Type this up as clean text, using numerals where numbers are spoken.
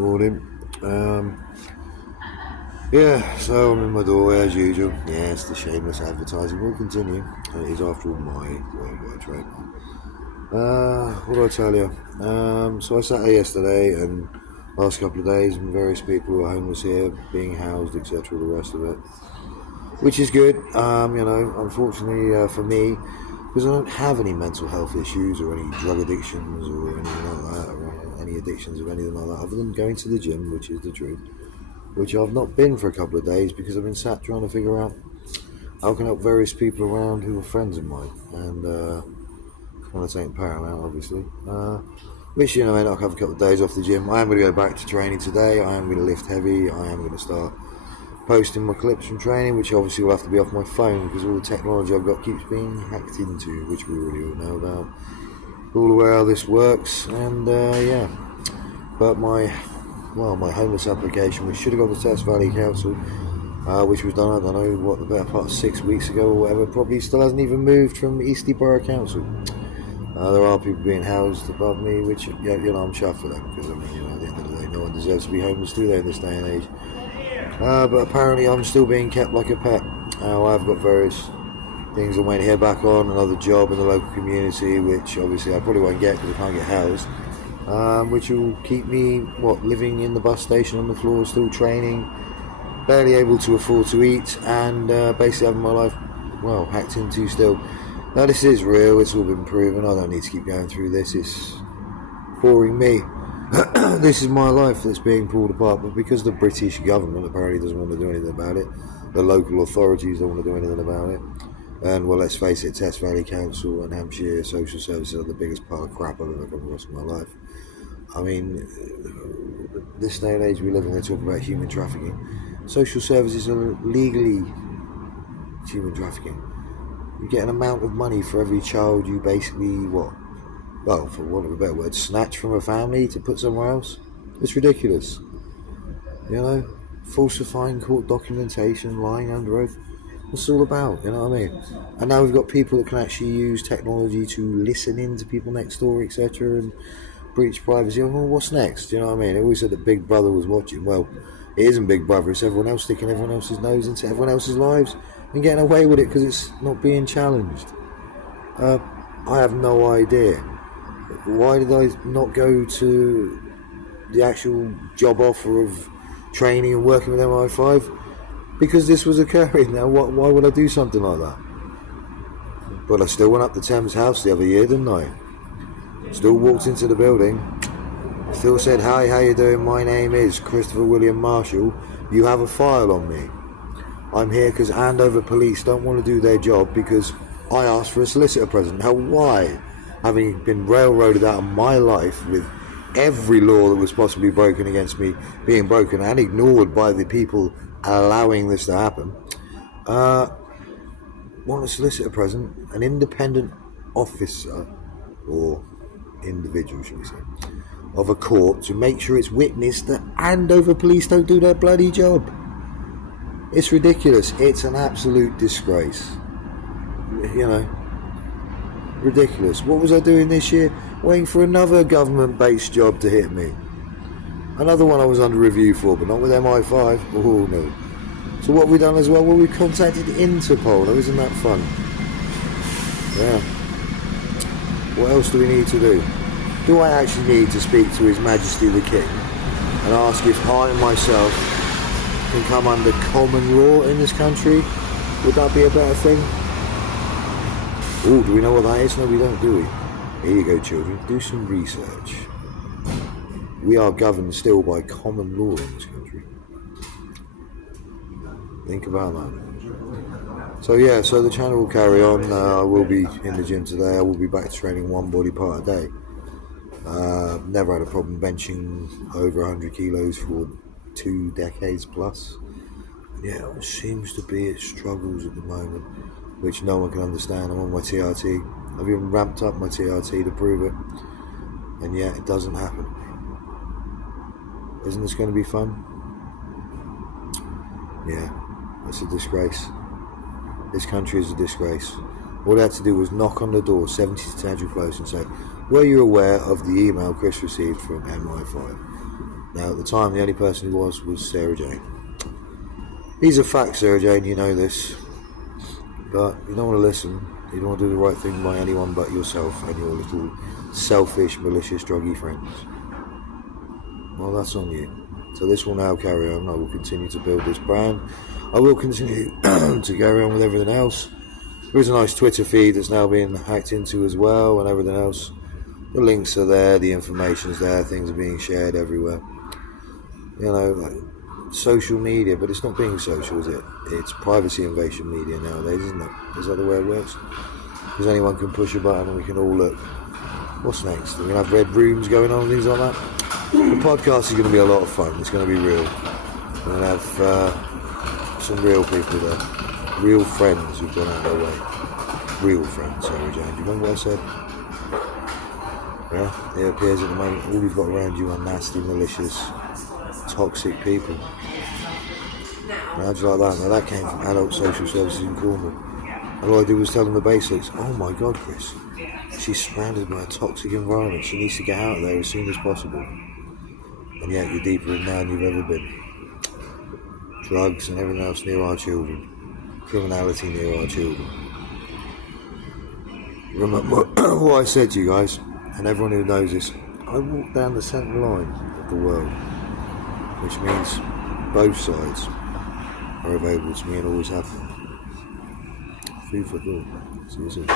Morning. Yeah, so I'm in my doorway as usual. Yes, the shameless advertising will continue. It is after all my worldwide trademark. What do I tell you? So I sat here yesterday and last couple of days, and various people who are homeless here being housed, etc. The rest of it, which is good. Unfortunately for me, because I don't have any mental health issues or any drug addictions or anything like that, or any addictions or anything like that, other than going to the gym, which is the truth, which I've not been for a couple of days because I've been sat trying to figure out how I can help various people around who are friends of mine, and kind of taking paramount, obviously. Which, may not have a couple of days off the gym. I am going to go back to training today. I am going to lift heavy. I am going to start posting my clips from training, which obviously will have to be off my phone because all the technology I've got keeps being hacked into, which we already all know about. All aware how this works, and but my homeless application, which should have gone to Test Valley Council, which was done, I don't know, what, the better part of 6 weeks ago or whatever, probably still hasn't even moved from Eastleigh Borough Council. There are people being housed above me, which, I'm chuffed for them, because, at the end of the day, no one deserves to be homeless, do they, in this day and age? But apparently I'm still being kept like a pet. I've got various things I'm waiting to hear back on, another job in the local community, which obviously I probably won't get because I can't get housed, which will keep me, living in the bus station on the floor, still training, barely able to afford to eat, and basically having my life, hacked into still. Now this is real, it's all been proven, I don't need to keep going through this, it's boring me. This is my life that's being pulled apart, but because the British government apparently doesn't want to do anything about it, the local authorities don't want to do anything about it, and let's face it, Test Valley Council and Hampshire social services are the biggest pile of crap I've ever come across in my life. I mean, this day and age we live in, they talk about human trafficking. Social services are legally human trafficking. You get an amount of money for every child you basically, for want of a better word, snatch from a family to put somewhere else. It's ridiculous. Falsifying court documentation, lying under oath. What's it all about, you know what I mean? And now we've got people that can actually use technology to listen in to people next door, etc., and breach privacy. Well, what's next? You know what I mean? It always said that Big Brother was watching. Well, it isn't Big Brother. It's everyone else sticking everyone else's nose into everyone else's lives and getting away with it because it's not being challenged. I have no idea. Why did I not go to the actual job offer of training and working with MI5? Because this was occurring. Now, why would I do something like that? But I still went up to Thames House the other year, didn't I? Still walked into the building. Still said, "Hi, how you doing? My name is Christopher William Marshall. You have a file on me. I'm here because Andover police don't want to do their job because I asked for a solicitor present." Now, why? Having been railroaded out of my life with every law that was possibly broken against me being broken and ignored by the people allowing this to happen, want a solicitor present, an independent officer, or individual, should we say, of a court to make sure it's witnessed that Andover police don't do their bloody job. It's ridiculous. It's an absolute disgrace. Ridiculous. What was I doing this year? Waiting for another government-based job to hit me. Another one I was under review for, but not with MI5. Oh no. So what have we done as well? Well, we contacted Interpol. Now, isn't that fun? Yeah. What else do we need to do? Do I actually need to speak to His Majesty the King and ask if I myself can come under common law in this country? Would that be a better thing? Oh, do we know what that is? No, we don't, do we? Here you go, children. Do some research. We are governed still by common law in this country. Think about that. So the channel will carry on. I will be in the gym today. I will be back to training one body part a day. Never had a problem benching over 100 kilos for 2 decades plus. Yeah, it seems to be its struggles at the moment, which no one can understand. I'm on my TRT. I've even ramped up my TRT to prove it, and yet it doesn't happen. Isn't this going to be fun? Yeah, it's a disgrace. This country is a disgrace. All they had to do was knock on the door 70 Tadger Close and say, were you aware of the email Chris received from MI5? Now, at the time, the only person who was Sarah Jane. These are facts, Sarah Jane, you know this. But you don't want to listen. You don't want to do the right thing by anyone but yourself and your little selfish, malicious, druggy friends. Well, that's on you. So this will now carry on. I will continue to build this brand. I will continue to carry on with everything else. There is a nice Twitter feed that's now being hacked into as well, and everything else. The links are there, the information's there, things are being shared everywhere. You know, like social media, but it's not being social, is it? It's privacy invasion media nowadays, isn't it? Is that the way it works? Because anyone can push a button and we can all look. What's next? We're going to have red rooms going on and things like that. The podcast is going to be a lot of fun. It's going to be real. We're going to have some real people there. Real friends who've gone out of their way. Real friends, Sarah Jane. Do you remember what I said? Yeah, it appears at the moment all you've got around you are nasty, malicious, toxic people. How do you like that? Now that came from Adult Social Services in Cornwall. And all I did was tell them the basics. Oh my God, Chris. She's surrounded by a toxic environment. She needs to get out of there as soon as possible. And yet you're deeper in now than you've ever been. Drugs and everything else near our children. Criminality near our children. Remember what I said to you guys, and everyone who knows this, I walk down the centre line of the world, which means both sides are available to me and always have. Food for thought. See you soon.